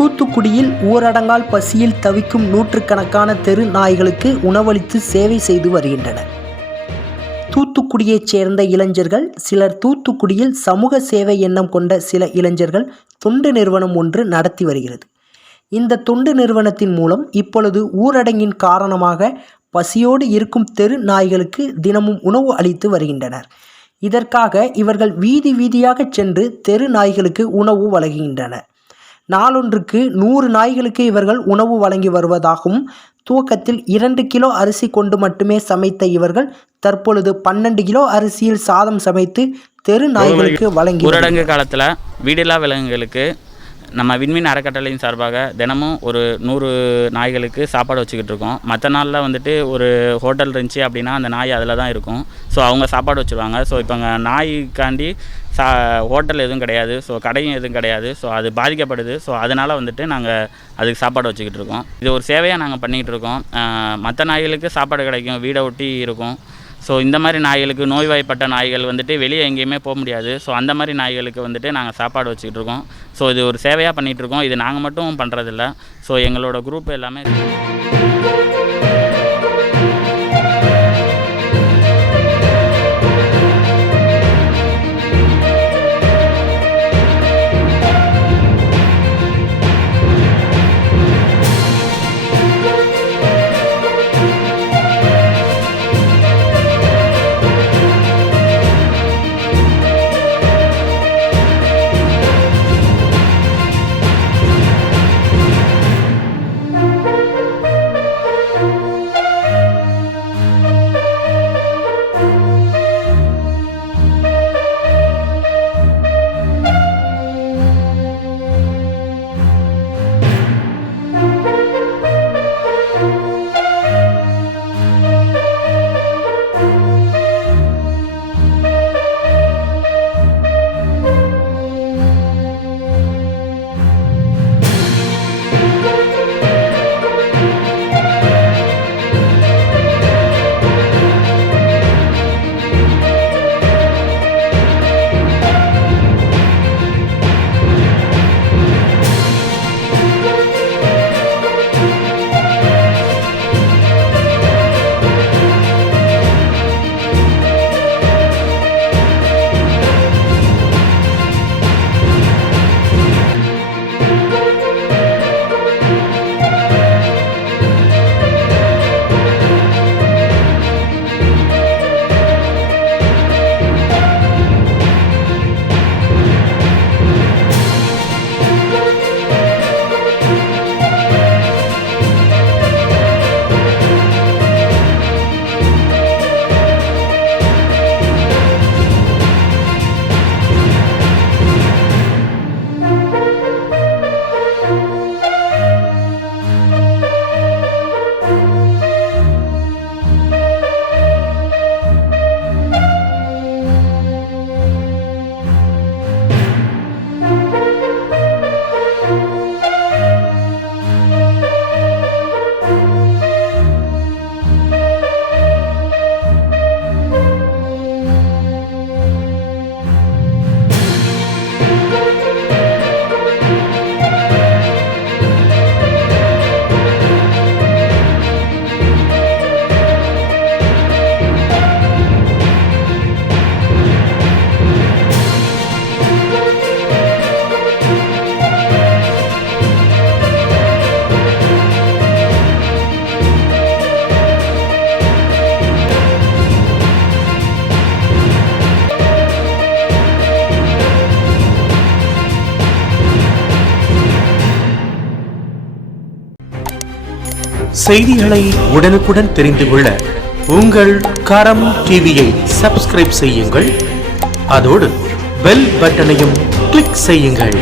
தூத்துக்குடியில் ஊரடங்கால் பசியில் தவிக்கும் நூற்றுக்கணக்கான தெரு நாய்களுக்கு உணவளித்து சேவை செய்து வருகின்றனர். தூத்துக்குடியைச் சேர்ந்த இளைஞர்கள் சிலர் தூத்துக்குடியில் சமூக சேவை எண்ணம் கொண்ட சில இளைஞர்கள் தொண்டு நிறுவனம் ஒன்று நடத்தி வருகிறது. இந்த தொண்டு நிறுவனத்தின் மூலம் இப்பொழுது ஊரடங்கின் காரணமாக பசியோடு இருக்கும் தெரு நாய்களுக்கு தினமும் உணவு அளித்து வருகின்றனர். இதற்காக இவர்கள் வீதி வீதியாக சென்று தெரு நாய்களுக்கு உணவு வழங்குகின்றனர். நாளொன்றுக்கு 100 நாய்களுக்கு இவர்கள் உணவு வழங்கி வருவதாகவும், துவக்கத்தில் 2 கிலோ அரிசி கொண்டு மட்டுமே சமைத்த இவர்கள் தற்பொழுது 12 கிலோ அரிசியில் சாதம் சமைத்து தெரு நாய்களுக்கு வழங்கி ஊரடங்கு காலத்தில் வீடில்லா விலங்குகளுக்கு நம்ம விண்மீன் அறக்கட்டளையின் சார்பாக தினமும் ஒரு 100 நாய்களுக்கு சாப்பாடு வச்சுக்கிட்டு இருக்கோம். மற்ற நாளில் வந்துட்டு ஒரு ஹோட்டல் இருந்துச்சு அப்படின்னா அந்த நாய் அதில் தான் இருக்கும். ஸோ அவங்க சாப்பாடு வச்சுருவாங்க. ஸோ இப்போ நாய்க்காண்டி ஹோட்டல் எதுவும் கிடையாது, ஸோ கடையும் எதுவும் கிடையாது. ஸோ அது பாதிக்கப்படுது. ஸோ அதனால் வந்துட்டு நாங்கள் அதுக்கு சாப்பாடு வச்சுக்கிட்டு இருக்கோம். இது ஒரு சேவையாக நாங்கள் பண்ணிக்கிட்டு இருக்கோம். மற்ற நாய்களுக்கு சாப்பாடு கிடைக்கும், வீடை ஒட்டி இருக்கும். ஸோ இந்த மாதிரி நாய்களுக்கு, நோய்வாய்ப்பட்ட நாய்கள் வந்துட்டு வெளியே எங்கேயுமே போக முடியாது. ஸோ அந்த மாதிரி நாய்களுக்கு வந்துட்டு நாங்கள் சாப்பாடு வச்சுக்கிட்டு இருக்கோம். ஸோ இது ஒரு சேவையாக பண்ணிகிட்ருக்கோம். இது நாங்கள் மட்டும் பண்ணுறதில்ல. ஸோ எங்களோட குரூப் எல்லாமே செய்திகளை உடனுக்குடன் தெரிந்து கொள்ள உங்கள் கரம் டிவியை சப்ஸ்கிரைப் செய்யுங்கள். அதோடு பெல் பட்டனையும் கிளிக் செய்யுங்கள்.